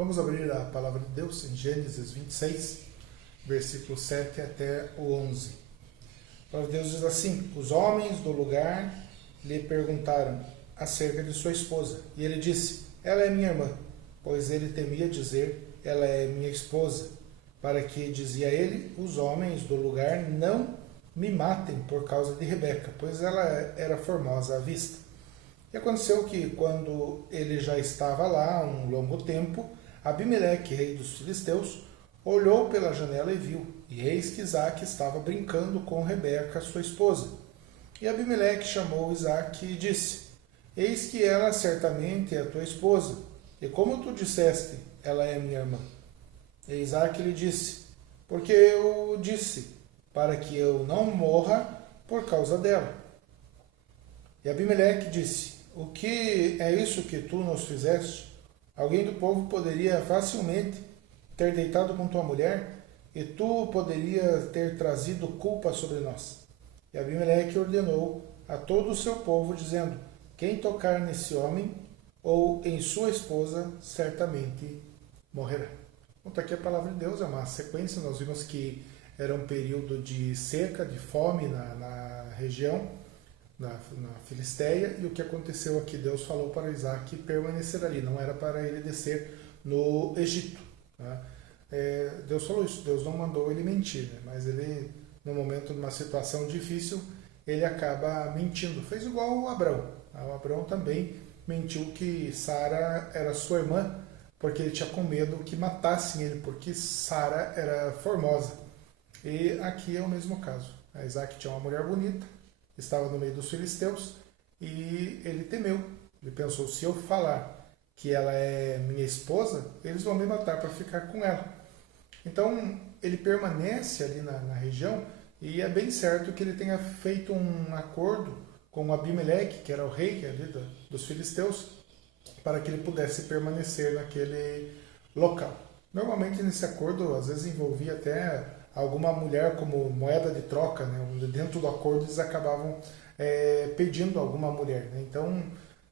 Vamos abrir a palavra de Deus em Gênesis 26, versículo 7 até o 11. A palavra de Deus diz assim: os homens do lugar lhe perguntaram acerca de sua esposa, e ele disse: ela é minha irmã, pois ele temia dizer: ela é minha esposa, para que, dizia ele, os homens do lugar não me matem por causa de Rebeca, pois ela era formosa à vista. E aconteceu que, quando ele já estava lá um longo tempo, Abimeleque, rei dos filisteus, olhou pela janela e viu, e eis que Isaque estava brincando com Rebeca, sua esposa. E Abimeleque chamou Isaque e disse: eis que ela certamente é a tua esposa, e como tu disseste, ela é minha irmã. E Isaque lhe disse: porque eu disse, para que eu não morra por causa dela. E Abimeleque disse: o que é isso que tu nos fizeste? Alguém do povo poderia facilmente ter deitado com tua mulher, e tu poderia ter trazido culpa sobre nós. E Abimeleque ordenou a todo o seu povo, dizendo: quem tocar nesse homem ou em sua esposa, certamente morrerá. Então, está aqui a palavra de Deus, é uma sequência. Nós vimos que era um período de seca, de fome na região, na Filisteia, e o que aconteceu aqui? Deus falou para Isaque permanecer ali, não era para ele descer no Egito. Tá? Deus falou isso, Deus não mandou ele mentir, né? Mas ele, no momento de uma situação difícil, ele acaba mentindo. Fez igual o Abrão. O Abrão também mentiu que Sara era sua irmã, porque ele tinha com medo que matassem ele, porque Sara era formosa. E aqui é o mesmo caso. Isaque tinha uma mulher bonita, estava no meio dos filisteus, e ele temeu. Ele pensou: se eu falar que ela é minha esposa, eles vão me matar para ficar com ela. Então ele permanece ali na região, e é bem certo que ele tenha feito um acordo com Abimeleque, que era o rei ali dos filisteus, para que ele pudesse permanecer naquele local. Normalmente nesse acordo, às vezes envolvia até alguma mulher como moeda de troca, né? Dentro do acordo eles acabavam pedindo alguma mulher, né? Então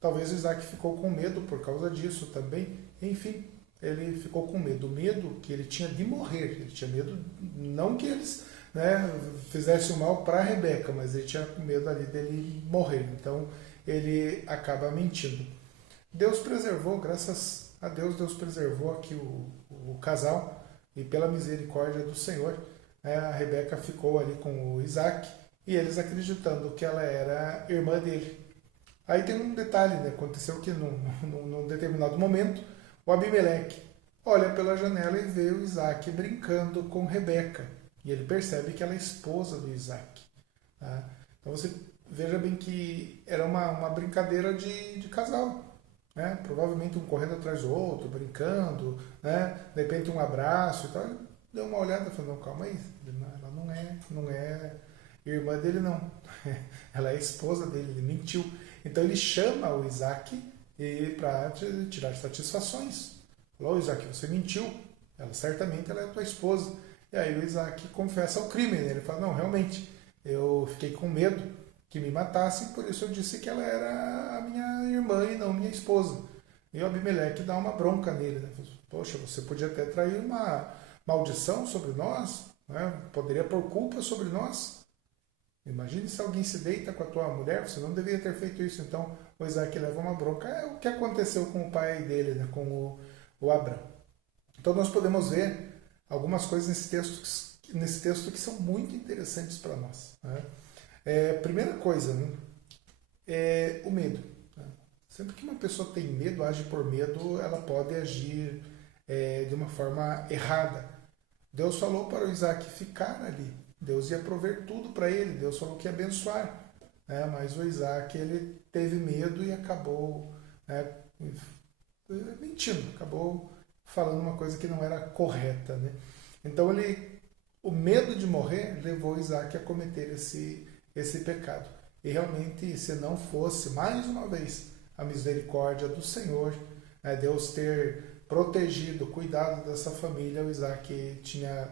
talvez Isaque ficou com medo por causa disso também. Enfim, ele ficou com medo. O medo que ele tinha de morrer. Ele tinha medo, não que eles, né, fizessem o mal para Rebeca, mas ele tinha medo ali dele morrer. Então ele acaba mentindo. Deus preservou, graças a Deus, Deus preservou aqui o casal, e pela misericórdia do Senhor, a Rebeca ficou ali com o Isaque, e eles acreditando que ela era irmã dele. Aí tem um detalhe, né? Aconteceu que num determinado momento, o Abimeleque olha pela janela e vê o Isaque brincando com Rebeca, e ele percebe que ela é esposa do Isaque. Tá? Então você veja bem que era uma brincadeira de casal. Né? Provavelmente um correndo atrás do outro, brincando, né? De repente um abraço e tal. Ele deu uma olhada e falou: não, calma aí, ela não é irmã dele, não. Ela é esposa dele, ele mentiu. Então ele chama o Isaque para tirar satisfações. Falou: Isaque, você mentiu, certamente ela é tua esposa. E aí o Isaque confessa o crime, né? Ele fala: não, realmente, eu fiquei com medo que me matassem, por isso eu disse que ela era a minha irmã e não minha esposa. E o Abimeleque dá uma bronca nele, né? Poxa, você podia até trair uma maldição sobre nós, né? Poderia pôr culpa sobre nós. Imagine se alguém se deita com a tua mulher, você não deveria ter feito isso. Então o Isaque leva uma bronca. É o que aconteceu com o pai dele, né? Com o Abrão. Então nós podemos ver algumas coisas nesse texto que são muito interessantes para nós, né? Primeira coisa, né, é o medo. Né? Sempre que uma pessoa tem medo, age por medo, ela pode agir de uma forma errada. Deus falou para o Isaque ficar ali. Deus ia prover tudo para ele. Deus falou que ia abençoar. Né? Mas o Isaque, ele teve medo e acabou, né, mentindo. Acabou falando uma coisa que não era correta. Né? Então o medo de morrer levou o Isaque a cometer esse pecado. E realmente, se não fosse, mais uma vez, a misericórdia do Senhor, Deus ter protegido, cuidado dessa família, o Isaque tinha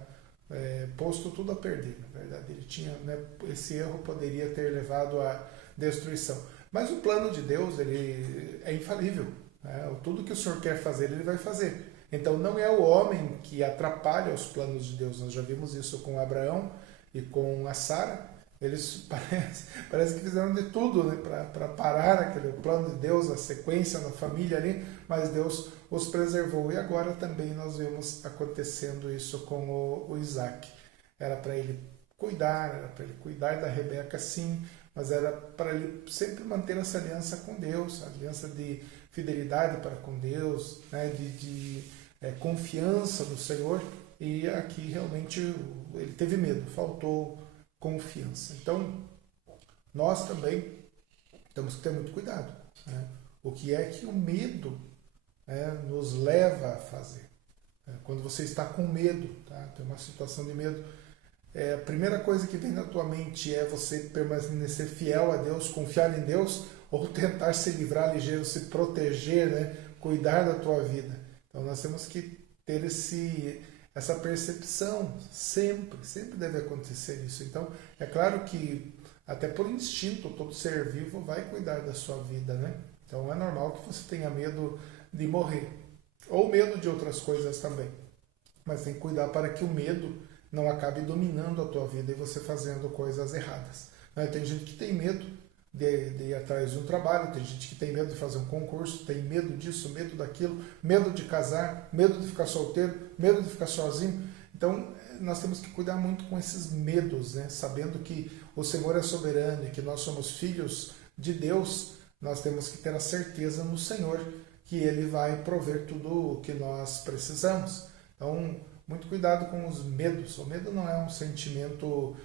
posto tudo a perder. Na verdade, ele tinha, né, esse erro poderia ter levado à destruição. Mas o plano de Deus, ele é infalível. Né? Tudo que o Senhor quer fazer, ele vai fazer. Então não é o homem que atrapalha os planos de Deus. Nós já vimos isso com Abraão e com a Sara. Eles parece que fizeram de tudo, né, para parar aquele plano de Deus, a sequência na família ali, mas Deus os preservou. E agora também nós vemos acontecendo isso com o Isaac. Era para ele cuidar da Rebeca, sim, mas era para ele sempre manter essa aliança com Deus, aliança de fidelidade para com Deus, né, de confiança no Senhor. E aqui realmente ele teve medo, faltou confiança. Então, nós também temos que ter muito cuidado, né? O que é que o medo, né, nos leva a fazer? Quando você está com medo, tá? Tem uma situação de medo, a primeira coisa que vem na tua mente é você permanecer fiel a Deus, confiar em Deus, ou tentar se livrar ligeiro, se proteger, né? Cuidar da tua vida. Então nós temos que ter essa percepção, sempre deve acontecer isso. Então, é claro que até por instinto todo ser vivo vai cuidar da sua vida, né? Então é normal que você tenha medo de morrer, ou medo de outras coisas também. Mas tem que cuidar para que o medo não acabe dominando a tua vida e você fazendo coisas erradas, né? Tem gente que tem medo de ir atrás de um trabalho, tem gente que tem medo de fazer um concurso, tem medo disso, medo daquilo, medo de casar, medo de ficar solteiro, medo de ficar sozinho. Então, nós temos que cuidar muito com esses medos, né? Sabendo que o Senhor é soberano e que nós somos filhos de Deus, nós temos que ter a certeza no Senhor que Ele vai prover tudo o que nós precisamos. Então, muito cuidado com os medos. O medo não é um sentimento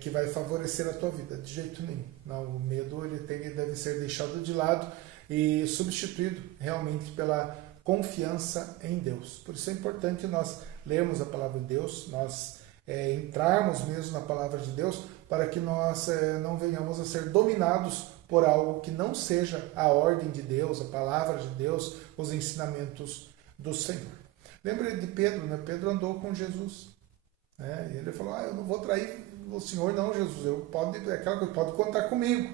que vai favorecer a tua vida, de jeito nenhum. Não, o medo ele deve ser deixado de lado e substituído realmente pela confiança em Deus. Por isso é importante nós lermos a palavra de Deus, nós entrarmos mesmo na palavra de Deus, para que nós não venhamos a ser dominados por algo que não seja a ordem de Deus, a palavra de Deus, os ensinamentos do Senhor. Lembra de Pedro, né? Pedro andou com Jesus. E ele falou, eu não vou trair o Senhor não, Jesus, pode contar comigo.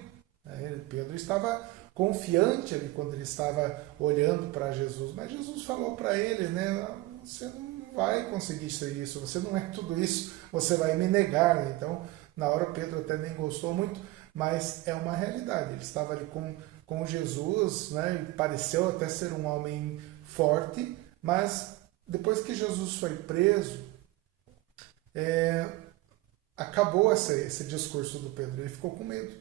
Pedro estava confiante ali quando ele estava olhando para Jesus, mas Jesus falou para ele, né, você não vai conseguir ser isso, você não é tudo isso, você vai me negar, né? Então, na hora Pedro até nem gostou muito, mas é uma realidade, ele estava ali com Jesus, né, e pareceu até ser um homem forte, mas depois que Jesus foi preso, acabou esse discurso do Pedro, ele ficou com medo.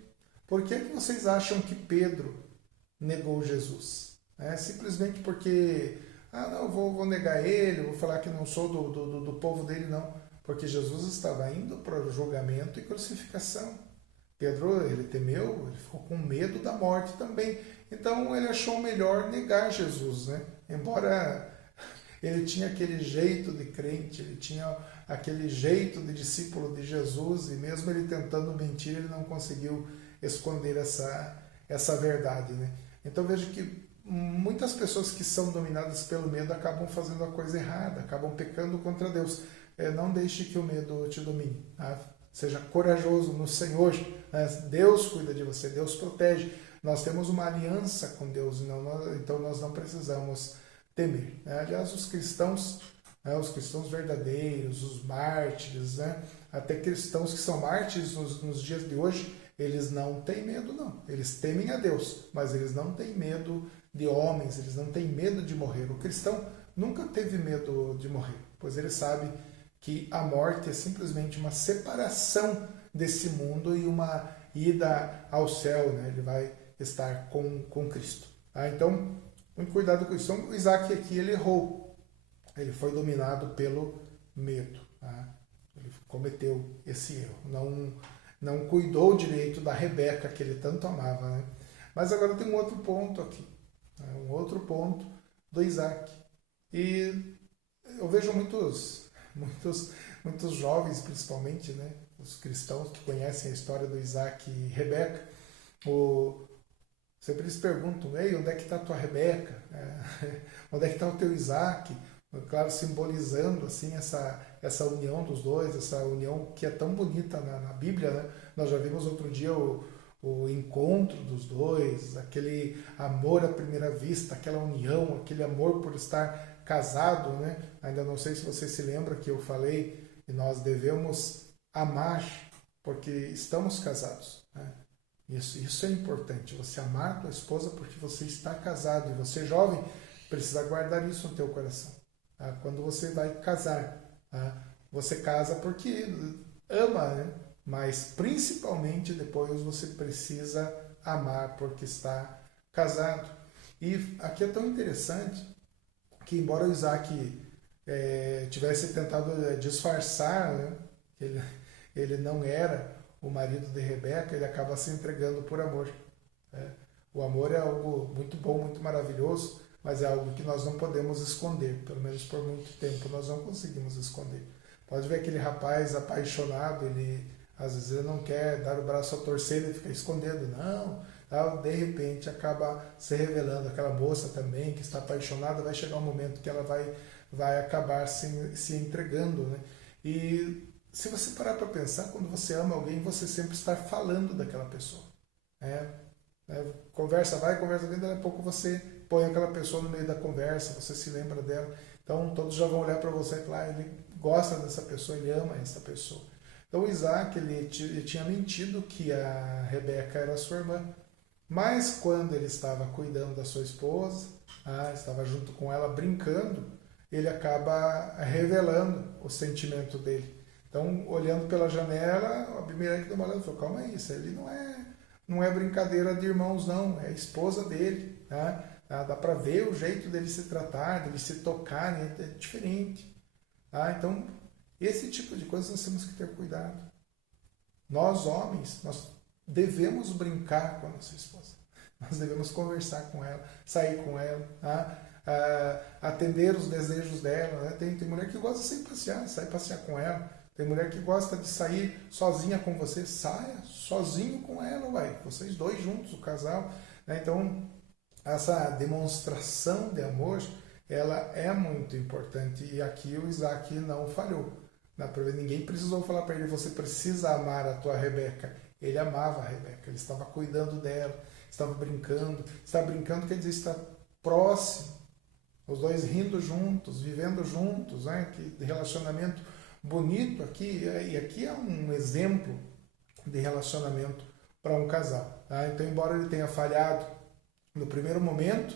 Por que vocês acham que Pedro negou Jesus? Simplesmente porque, não, vou negar ele, vou falar que não sou do povo dele, não. Porque Jesus estava indo para o julgamento e crucificação. Pedro, ele temeu, ele ficou com medo da morte também. Então ele achou melhor negar Jesus, né? Embora ele tinha aquele jeito de crente, ele tinha aquele jeito de discípulo de Jesus, e mesmo ele tentando mentir, ele não conseguiu esconder essa verdade, né? Então veja que muitas pessoas que são dominadas pelo medo acabam fazendo a coisa errada, acabam pecando contra Deus. Não deixe que o medo te domine, tá? Seja corajoso no Senhor, né? Deus cuida de você, Deus protege. Nós temos uma aliança com Deus, então nós não precisamos temer. Aliás, os cristãos verdadeiros, os mártires, né? Até cristãos que são mártires nos dias de hoje, eles não têm medo, não. Eles temem a Deus, mas eles não têm medo de homens, eles não têm medo de morrer. O cristão nunca teve medo de morrer, pois ele sabe que a morte é simplesmente uma separação desse mundo e uma ida ao céu, né? Ele vai estar com Cristo. Então, muito cuidado com isso. Então, o Isaac aqui, ele errou. Ele foi dominado pelo medo. Tá? Ele cometeu esse erro. Não cuidou direito da Rebeca, que ele tanto amava. Né? Mas agora tem um outro ponto aqui. Um outro ponto do Isaac. E eu vejo muitos jovens, principalmente, né? Os cristãos que conhecem a história do Isaac e Rebeca, sempre eles perguntam, onde é que está a tua Rebeca? Onde é que está o teu Isaac? Claro, simbolizando assim, essa união dos dois, essa união que é tão bonita na Bíblia, né? Nós já vimos outro dia o encontro dos dois, aquele amor à primeira vista, aquela união, aquele amor por estar casado, né? Ainda não sei se você se lembra que eu falei que nós devemos amar porque estamos casados, né? Isso é importante, você amar a tua esposa porque você está casado. E você, jovem, precisa guardar isso no teu coração. Tá? Quando você vai casar, tá? Você casa porque ama, né? Mas principalmente depois você precisa amar porque está casado. E aqui é tão interessante que, embora o Isaac tivesse tentado disfarçar, né? Ele não era o marido de Rebeca, ele acaba se entregando por amor. Né? O amor é algo muito bom, muito maravilhoso, mas é algo que nós não podemos esconder, pelo menos por muito tempo nós não conseguimos esconder. Pode ver aquele rapaz apaixonado, ele às vezes ele não quer dar o braço a torcer, ele fica escondendo, não, tal, de repente acaba se revelando. Aquela moça também que está apaixonada, vai chegar um momento que ela vai acabar se entregando, né? E se você parar para pensar, quando você ama alguém, você sempre está falando daquela pessoa. Conversa vai, conversa vem, daí a pouco você põe aquela pessoa no meio da conversa, você se lembra dela. Então todos já vão olhar para você e falar, ele gosta dessa pessoa, ele ama essa pessoa. Então o Isaac, ele tinha mentido que a Rebeca era sua irmã. Mas quando ele estava cuidando da sua esposa, estava junto com ela brincando, ele acaba revelando o sentimento dele. Então, olhando pela janela, Abimeleque deu uma olhada e falou, calma aí, isso ali não é brincadeira de irmãos, não, é a esposa dele. Tá? Dá para ver o jeito dele se tratar, dele se tocar, né? É diferente. Tá? Então, esse tipo de coisa nós temos que ter cuidado. Nós, homens, nós devemos brincar com a nossa esposa. Nós devemos conversar com ela, sair com ela, tá? Atender os desejos dela. Né? Tem mulher que gosta de sair passear com ela. Tem mulher que gosta de sair sozinha com você. Saia sozinho com ela, vai. Vocês dois juntos, o casal. Né? Então, essa demonstração de amor, ela é muito importante. E aqui o Isaac não falhou. Ninguém precisou falar para ele, você precisa amar a tua Rebeca. Ele amava a Rebeca, ele estava cuidando dela, estava brincando. Estar brincando quer dizer estar próximo. Os dois rindo juntos, vivendo juntos, né? Que relacionamento bonito aqui. E aqui é um exemplo de relacionamento para um casal. Tá? Então, embora ele tenha falhado no primeiro momento,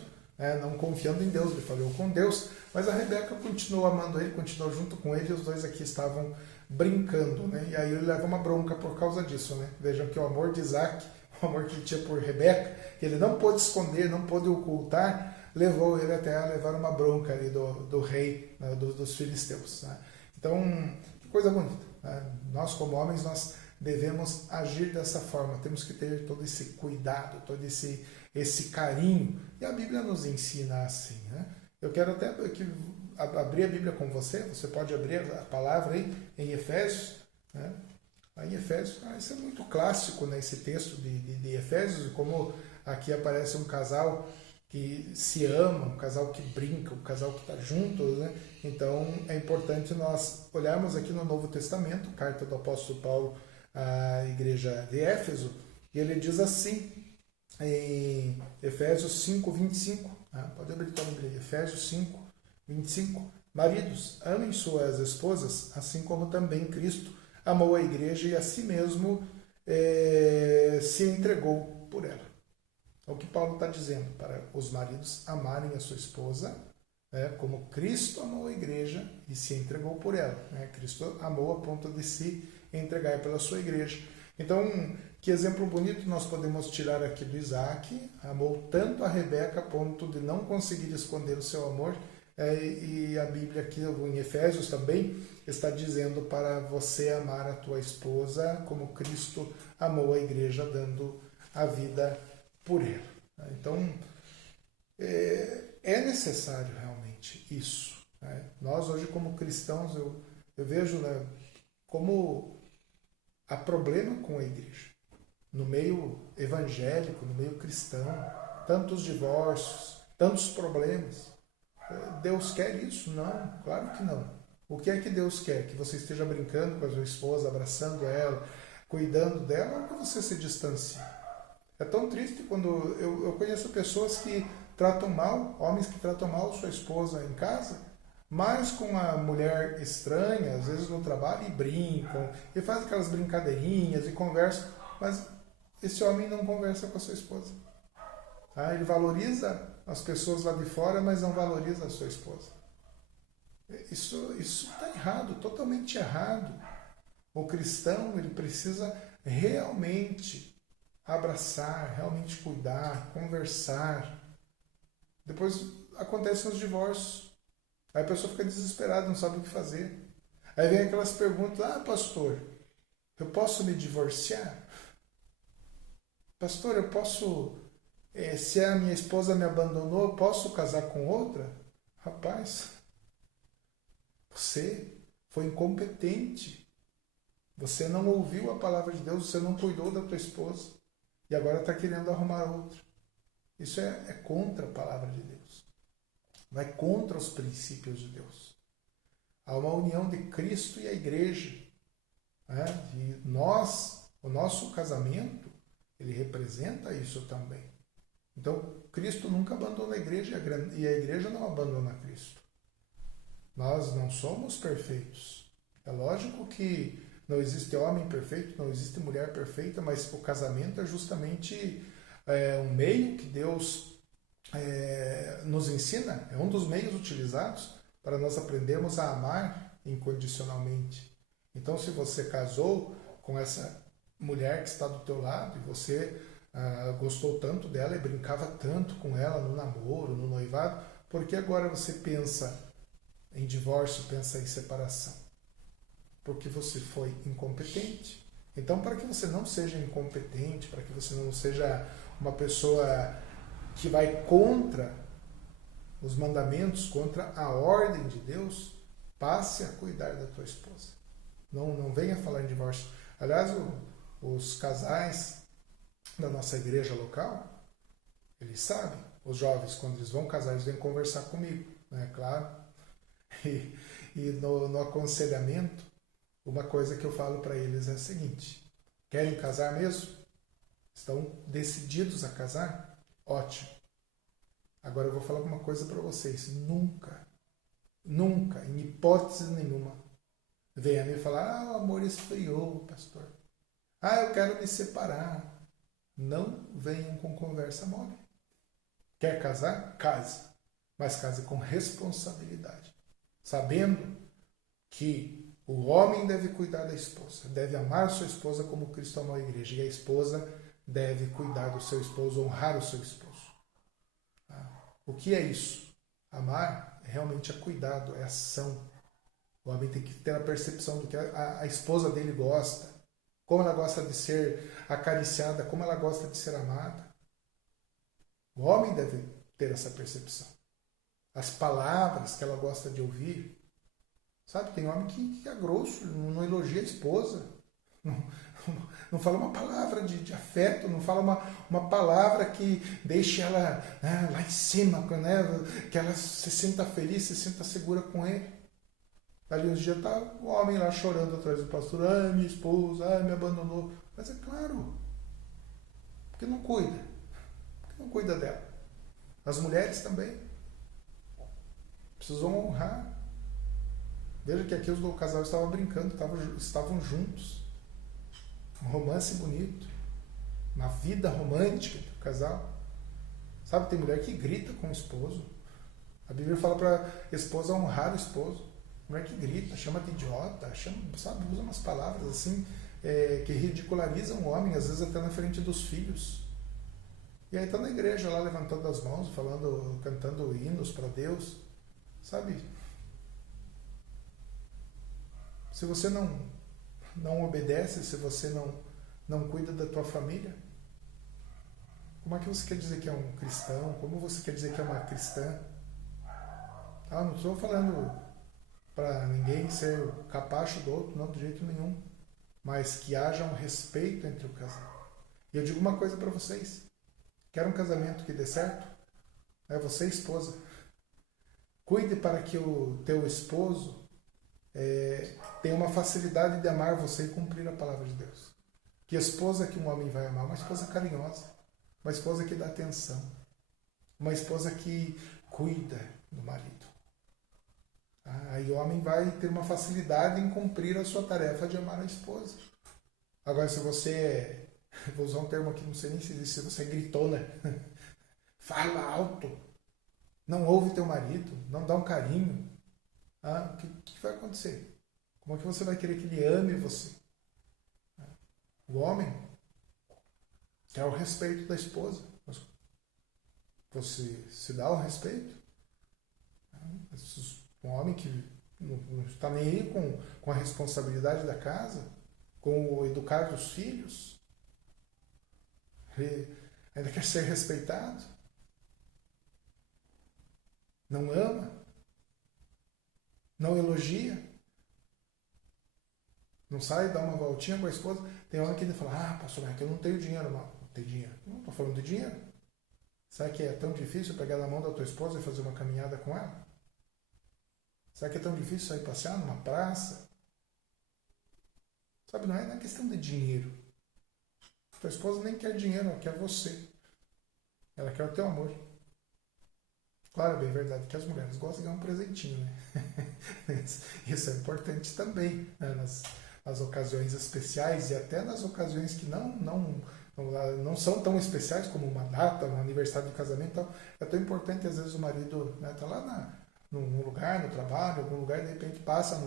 não confiando em Deus, ele falhou com Deus, mas a Rebeca continuou amando ele, continuou junto com ele, e os dois aqui estavam brincando, né? E aí ele leva uma bronca por causa disso, né? Vejam que o amor de Isaac, o amor que ele tinha por Rebeca, que ele não pôde esconder, não pôde ocultar, levou ele até a levar uma bronca ali do rei, né? dos filisteus. Né? Então, que coisa bonita. Né? Nós, como homens, nós devemos agir dessa forma, temos que ter todo esse cuidado, todo esse carinho, e a Bíblia nos ensina assim, né? Eu quero até abrir a Bíblia com você pode abrir a palavra aí em Efésios, né? Aí em Efésios, isso é muito clássico, né, esse texto de Efésios, como aqui aparece um casal que se ama, um casal que brinca, um casal que está junto, né? Então é importante nós olharmos aqui no Novo Testamento, carta do apóstolo Paulo à igreja de Éfeso, e ele diz assim, em Efésios 5, 25, pode abrir tua Bíblia, Efésios 5, 25, maridos, amem suas esposas, assim como também Cristo amou a igreja e a si mesmo se entregou por ela. É o que Paulo está dizendo, para os maridos amarem a sua esposa, como Cristo amou a igreja e se entregou por ela. Cristo amou a ponto de se entregar pela sua igreja. Então, que exemplo bonito nós podemos tirar aqui do Isaac, amou tanto a Rebeca a ponto de não conseguir esconder o seu amor, e a Bíblia aqui em Efésios também está dizendo para você amar a tua esposa como Cristo amou a igreja, dando a vida por ela. Então, é necessário realmente isso. Né? Nós hoje como cristãos, eu vejo, né, como há problema com a igreja. No meio evangélico, no meio cristão, tantos divórcios, tantos problemas. Deus quer isso? Não, claro que não. O que é que Deus quer? Que você esteja brincando com a sua esposa, abraçando ela, cuidando dela, ou que você se distancie? É tão triste quando eu conheço pessoas que tratam mal, homens que tratam mal sua esposa em casa, mas com a mulher estranha, às vezes no trabalho, e brincam, e fazem aquelas brincadeirinhas e conversam, mas esse homem não conversa com a sua esposa. Tá? Ele valoriza as pessoas lá de fora, mas não valoriza a sua esposa. Isso está errado, totalmente errado. O cristão, ele precisa realmente abraçar, realmente cuidar, conversar. Depois acontecem os divórcios. Aí a pessoa fica desesperada, não sabe o que fazer. Aí vem aquelas perguntas: ah, pastor, eu posso me divorciar? Pastor, eu posso, se a minha esposa me abandonou, eu posso casar com outra? Rapaz, você foi incompetente. Você não ouviu a palavra de Deus, você não cuidou da tua esposa e agora está querendo arrumar outra. Isso é contra a palavra de Deus. Vai contra os princípios de Deus. Há uma união de Cristo e a igreja. Né? E o nosso casamento, ele representa isso também. Então, Cristo nunca abandona a igreja e a igreja não abandona Cristo. Nós não somos perfeitos. É lógico que não existe homem perfeito, não existe mulher perfeita, mas o casamento é justamente um meio que Deus nos ensina, é um dos meios utilizados para nós aprendermos a amar incondicionalmente. Então, se você casou com essa mulher que está do teu lado e você gostou tanto dela e brincava tanto com ela no namoro, no noivado, por que agora você pensa em divórcio, pensa em separação? Porque você foi incompetente. Então, para que você não seja incompetente, para que você não seja uma pessoa que vai contra os mandamentos, contra a ordem de Deus, passe a cuidar da tua esposa. Não venha falar em divórcio. Aliás, os casais da nossa igreja local, eles sabem. Os jovens, quando eles vão casar, eles vêm conversar comigo, né? Claro. E no aconselhamento, uma coisa que eu falo para eles é a seguinte: querem casar mesmo? Estão decididos a casar? Ótimo. Agora eu vou falar uma coisa para vocês: nunca, em hipótese nenhuma, venha me falar: o amor esfriou, pastor. Eu quero me separar. Não venham com conversa mole. Quer casar? Case. Mas case com responsabilidade. Sabendo que o homem deve cuidar da esposa, deve amar sua esposa como Cristo amou a igreja, e a esposa deve cuidar do seu esposo, honrar o seu esposo. O que é isso? Amar realmente é cuidado, é ação. O homem tem que ter a percepção do que a esposa dele gosta, como ela gosta de ser acariciada, como ela gosta de ser amada. O homem deve ter essa percepção. As palavras que ela gosta de ouvir. Sabe, tem homem que é grosso, não elogia a esposa, não fala uma palavra de afeto, não fala uma palavra que deixe ela lá em cima, né, que ela se sinta feliz, se sinta segura com ele. Ali uns dias está o homem lá chorando atrás do pastor: minha esposa, me abandonou. Mas é claro, porque não cuida dela. As mulheres também precisam honrar. Veja que aqui o casal estava brincando, estavam juntos. Um romance bonito. Uma vida romântica do casal. Sabe, tem mulher que grita com o esposo. A Bíblia fala para a esposa honrar o esposo. Mulher que grita, chama de idiota, sabe, usa umas palavras assim que ridicularizam o homem, às vezes até na frente dos filhos. E aí está na igreja lá levantando as mãos, cantando hinos para Deus. Sabe? Se você não obedece, se você não cuida da tua família, como é que você quer dizer que é um cristão? Como você quer dizer que é uma cristã? Não estou falando para ninguém ser o capacho do outro, não, de jeito nenhum. Mas que haja um respeito entre o casal. E eu digo uma coisa para vocês: quer um casamento que dê certo? É você, esposa. Cuide para que o teu esposo tenha uma facilidade de amar você e cumprir a palavra de Deus. Que esposa que um homem vai amar? Uma esposa carinhosa, uma esposa que dá atenção, uma esposa que cuida do marido. Aí o homem vai ter uma facilidade em cumprir a sua tarefa de amar a esposa. Agora, se você vou usar um termo aqui, não sei nem se existe, se você gritona, fala alto, não ouve teu marido, não dá um carinho, o que vai acontecer? Como é que você vai querer que ele ame você? O homem quer o respeito da esposa. Você se dá o respeito? Um homem que não está nem aí com a responsabilidade da casa, com o educar dos filhos, ele ainda quer ser respeitado, não ama, não elogia, não sai, dá uma voltinha com a esposa. Tem hora que ele fala, pastor, é que eu não tenho dinheiro. Não tem dinheiro. Não estou falando de dinheiro. Sabe que é tão difícil pegar na mão da tua esposa e fazer uma caminhada com ela? Sabe que é tão difícil sair passear numa praça? Sabe, não é questão de dinheiro. Tua esposa nem quer dinheiro, ela quer você. Ela quer o teu amor. Claro, é bem verdade que as mulheres gostam de ganhar um presentinho, né? Isso é importante também, né? Nas ocasiões especiais e até nas ocasiões que não são tão especiais, como uma data, um aniversário de casamento e tal. É tão importante, às vezes, o marido tá lá num lugar, no trabalho, algum lugar, de repente passa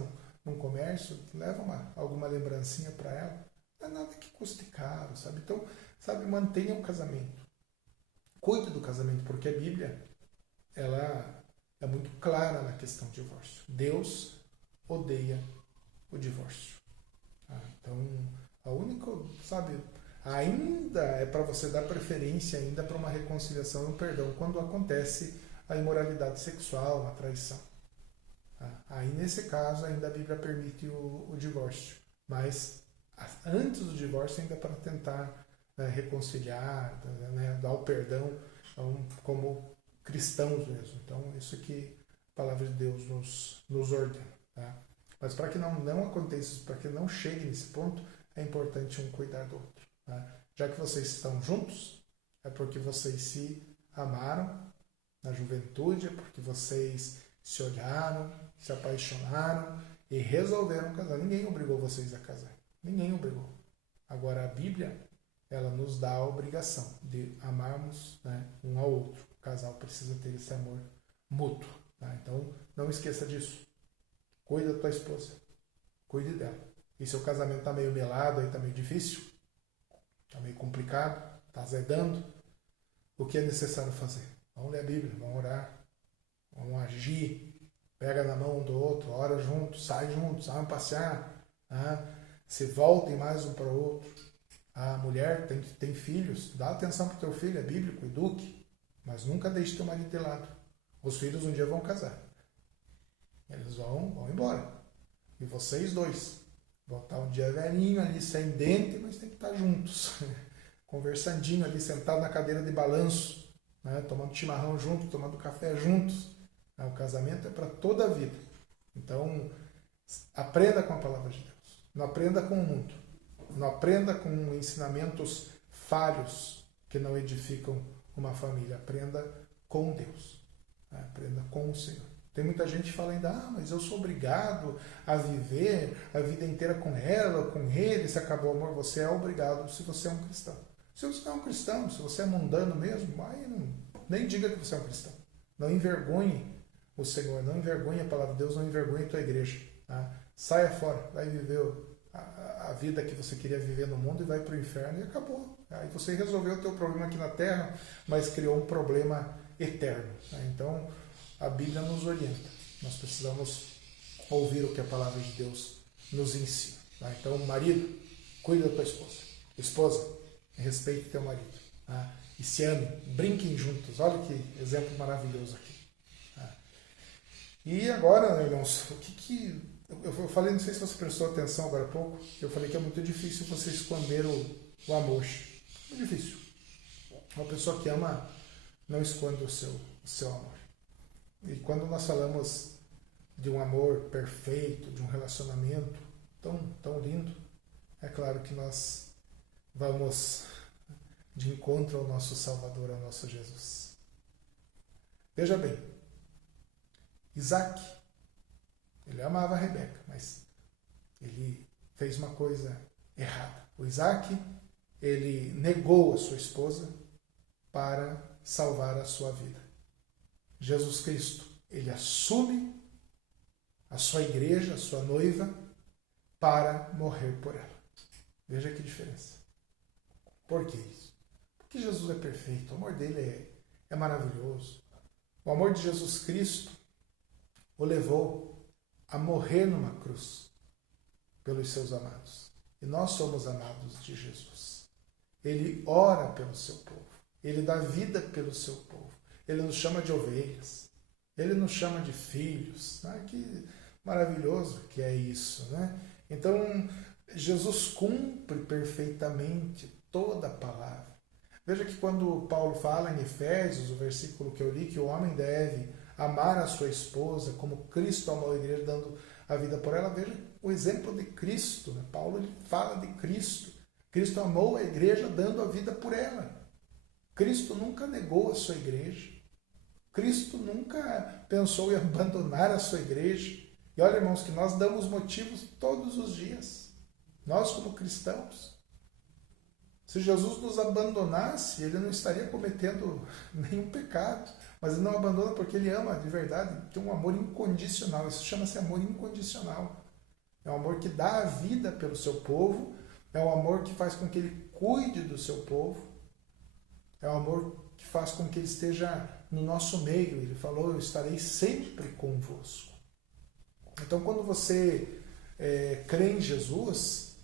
num comércio, leva alguma lembrancinha para ela. Não é nada que custe caro, sabe? Então, sabe, mantenha o casamento. Cuide do casamento, porque a Bíblia, ela é muito clara na questão do divórcio. Deus odeia o divórcio. Então, a única, sabe, ainda é para você dar preferência ainda para uma reconciliação e um perdão quando acontece a imoralidade sexual, a traição. Aí, nesse caso, ainda a Bíblia permite o divórcio. Mas, antes do divórcio, ainda é para tentar reconciliar, dar o perdão, então, como cristãos mesmo. Então, isso que a palavra de Deus nos ordena. Tá? Mas para que não aconteça, para que não chegue nesse ponto, é importante um cuidar do outro. Tá? Já que vocês estão juntos, é porque vocês se amaram na juventude, é porque vocês se olharam, se apaixonaram e resolveram casar. Ninguém obrigou vocês a casar. Ninguém obrigou. Agora, a Bíblia, ela nos dá a obrigação de amarmos, um ao outro. O casal precisa ter esse amor mútuo. Tá? Então, não esqueça disso. Cuide da tua esposa. Cuide dela. E seu casamento está meio melado, está meio difícil, está meio complicado, está azedando, o que é necessário fazer? Vamos ler a Bíblia, vamos orar, vamos agir, pega na mão um do outro, ora juntos, sai juntos, vamos passear, se voltem mais um para o outro. A mulher tem filhos, dá atenção para o teu filho, é bíblico, eduque, mas nunca deixe teu marido de lado. Os filhos um dia vão casar. Eles vão embora. E vocês dois vão estar um dia velhinho ali, sem dente, mas tem que estar juntos. Conversandinho ali, sentado na cadeira de balanço, tomando chimarrão junto, tomando café juntos. O casamento é para toda a vida. Então, aprenda com a palavra de Deus. Não aprenda com o mundo. Não aprenda com ensinamentos falhos que não edificam uma família. Aprenda com Deus. Aprenda com o Senhor. Tem muita gente que fala ainda, mas eu sou obrigado a viver a vida inteira com ela, com ele, se acabou o amor. Você é obrigado se você é um cristão. Se você não é um cristão, se você é mundano mesmo, aí nem diga que você é um cristão. Não envergonhe o Senhor, não envergonhe a palavra de Deus, não envergonhe a tua igreja. Tá? Saia fora, vai viver a vida que você queria viver no mundo e vai para o inferno e acabou. Aí você resolveu o teu problema aqui na terra, mas criou um problema eterno. Tá? Então, a Bíblia nos orienta. Nós precisamos ouvir o que a palavra de Deus nos ensina. Tá? Então, marido, cuida da tua esposa. Esposa, respeite teu marido. Tá? E se amem, brinquem juntos. Olha que exemplo maravilhoso aqui. Tá? E agora, irmãos, o que eu falei, não sei se você prestou atenção agora há pouco, eu falei que é muito difícil você esconder o amor. É difícil. Uma pessoa que ama não esconde o seu amor. E quando nós falamos de um amor perfeito, de um relacionamento tão lindo, é claro que nós vamos de encontro ao nosso Salvador, ao nosso Jesus. Veja bem, Isaac, ele amava a Rebeca, mas ele fez uma coisa errada. O Isaac, ele negou a sua esposa para salvar a sua vida. Jesus Cristo, ele assume a sua igreja, a sua noiva, para morrer por ela. Veja que diferença. Por que isso? Porque Jesus é perfeito, o amor dele é maravilhoso. O amor de Jesus Cristo o levou a morrer numa cruz pelos seus amados. E nós somos amados de Jesus. Ele ora pelo seu povo. Ele dá vida pelo seu povo. Ele nos chama de ovelhas. Ele nos chama de filhos. Que maravilhoso que é isso, né? Então, Jesus cumpre perfeitamente toda a palavra. Veja que quando Paulo fala em Efésios, o versículo que eu li, que o homem deve amar a sua esposa como Cristo amou a igreja, dando a vida por ela, veja o exemplo de Cristo. Né? Paulo ele fala de Cristo. Cristo amou a igreja dando a vida por ela. Cristo nunca negou a sua igreja. Cristo nunca pensou em abandonar a sua igreja. E olha, irmãos, que nós damos motivos todos os dias. Nós, como cristãos. Se Jesus nos abandonasse, ele não estaria cometendo nenhum pecado. Mas ele não abandona porque ele ama de verdade. Tem um amor incondicional. Isso chama-se amor incondicional. É um amor que dá a vida pelo seu povo. É um amor que faz com que ele cuide do seu povo. É um amor que faz com que ele esteja no nosso meio. Ele falou, eu estarei sempre convosco. Então, quando você crê em Jesus,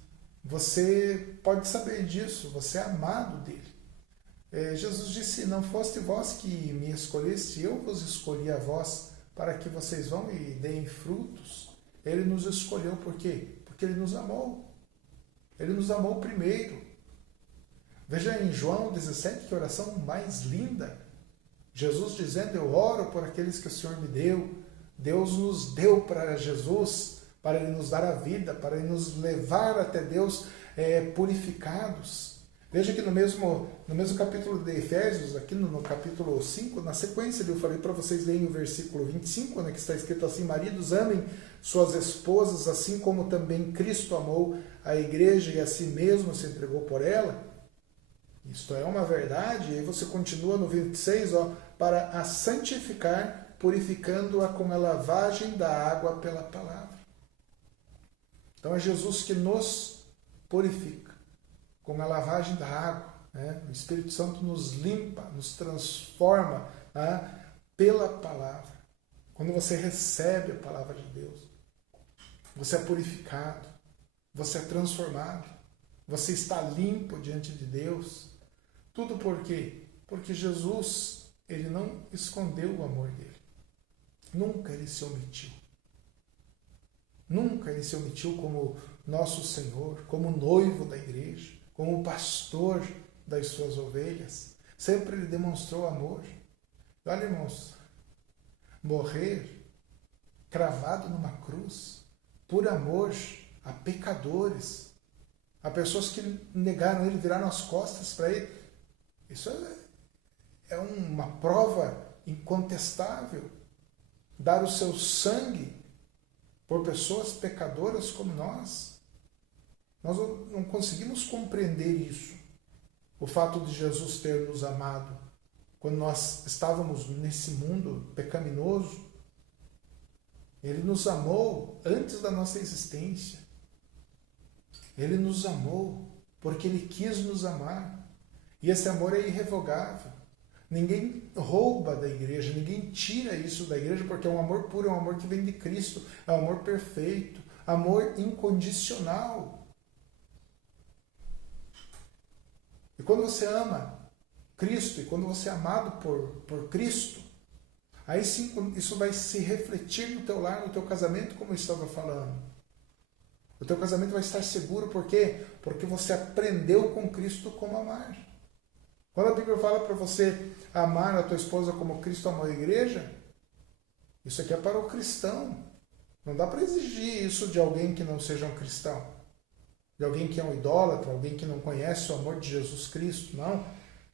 você pode saber disso, você é amado dele. Jesus disse, não foste vós que me escolheste, eu vos escolhi a vós, para que vocês vão e deem frutos. Ele nos escolheu por quê? Porque ele nos amou. Ele nos amou primeiro. Veja em João 17, que oração mais linda. Jesus dizendo, eu oro por aqueles que o Senhor me deu. Deus nos deu para Jesus, para Ele nos dar a vida, para Ele nos levar até Deus purificados. Veja que no mesmo capítulo de Efésios, aqui no capítulo 5, na sequência, eu falei para vocês lerem o versículo 25, né, que está escrito assim, maridos, amem suas esposas, assim como também Cristo amou a igreja e a si mesmo se entregou por ela. Isto é uma verdade, e aí você continua no 26, para a santificar, purificando-a com a lavagem da água pela palavra. Então é Jesus que nos purifica com a lavagem da água. Né? O Espírito Santo nos limpa, nos transforma, né? Pela palavra. Quando você recebe a palavra de Deus, você é purificado, você é transformado, você está limpo diante de Deus. Tudo por quê? Porque Jesus, ele não escondeu o amor dele. Nunca ele se omitiu. Nunca ele se omitiu como nosso Senhor, como noivo da igreja, como pastor das suas ovelhas. Sempre ele demonstrou amor. Olha, irmãos, morrer cravado numa cruz por amor a pecadores, a pessoas que negaram ele, viraram as costas para ele. Isso é uma prova incontestável. Dar o seu sangue por pessoas pecadoras como nós. Nós não conseguimos compreender isso. O fato de Jesus ter nos amado quando nós estávamos nesse mundo pecaminoso. Ele nos amou antes da nossa existência. Ele nos amou porque Ele quis nos amar. E esse amor é irrevogável. Ninguém rouba da igreja, ninguém tira isso da igreja, porque é um amor puro, é um amor que vem de Cristo, é um amor perfeito, amor incondicional. E quando você ama Cristo, e quando você é amado por Cristo, aí sim isso vai se refletir no teu lar, no teu casamento, como eu estava falando. O teu casamento vai estar seguro, por quê? Porque você aprendeu com Cristo como amar. Quando a Bíblia fala para você amar a tua esposa como Cristo amou a igreja, isso aqui é para o cristão. Não dá para exigir isso de alguém que não seja um cristão. De alguém que é um idólatra, alguém que não conhece o amor de Jesus Cristo. Não.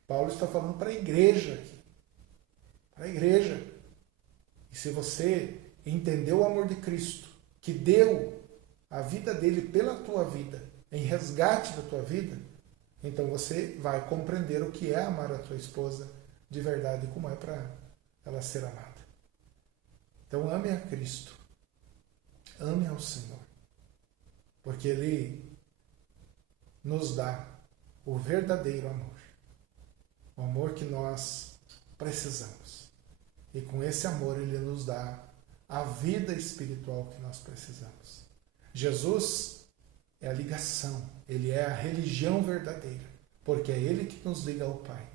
Paulo está falando para a igreja aqui. para a igreja. E se você entendeu o amor de Cristo, que deu a vida dele pela tua vida, em resgate da tua vida, então você vai compreender o que é amar a tua esposa de verdade, como é para ela ser amada. Então ame a Cristo, ame ao Senhor, porque Ele nos dá o verdadeiro amor, o amor que nós precisamos. E com esse amor Ele nos dá a vida espiritual que nós precisamos. Jesus é a ligação, Ele é a religião verdadeira, porque é Ele que nos liga ao Pai.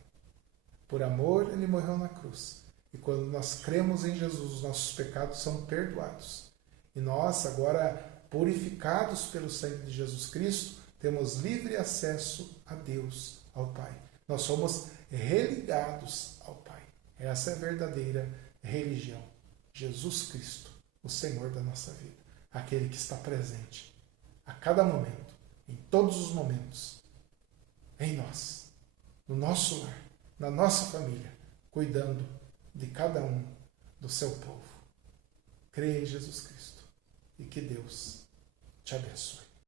Por amor Ele morreu na cruz. E quando nós cremos em Jesus, os nossos pecados são perdoados. E nós, agora purificados pelo sangue de Jesus Cristo, temos livre acesso a Deus, ao Pai. Nós somos religados ao Pai. Essa é a verdadeira religião. Jesus Cristo, o Senhor da nossa vida. Aquele que está presente a cada momento, em todos os momentos, em nós, no nosso lar, na nossa família, cuidando de cada um do seu povo. Creia em Jesus Cristo e que Deus te abençoe.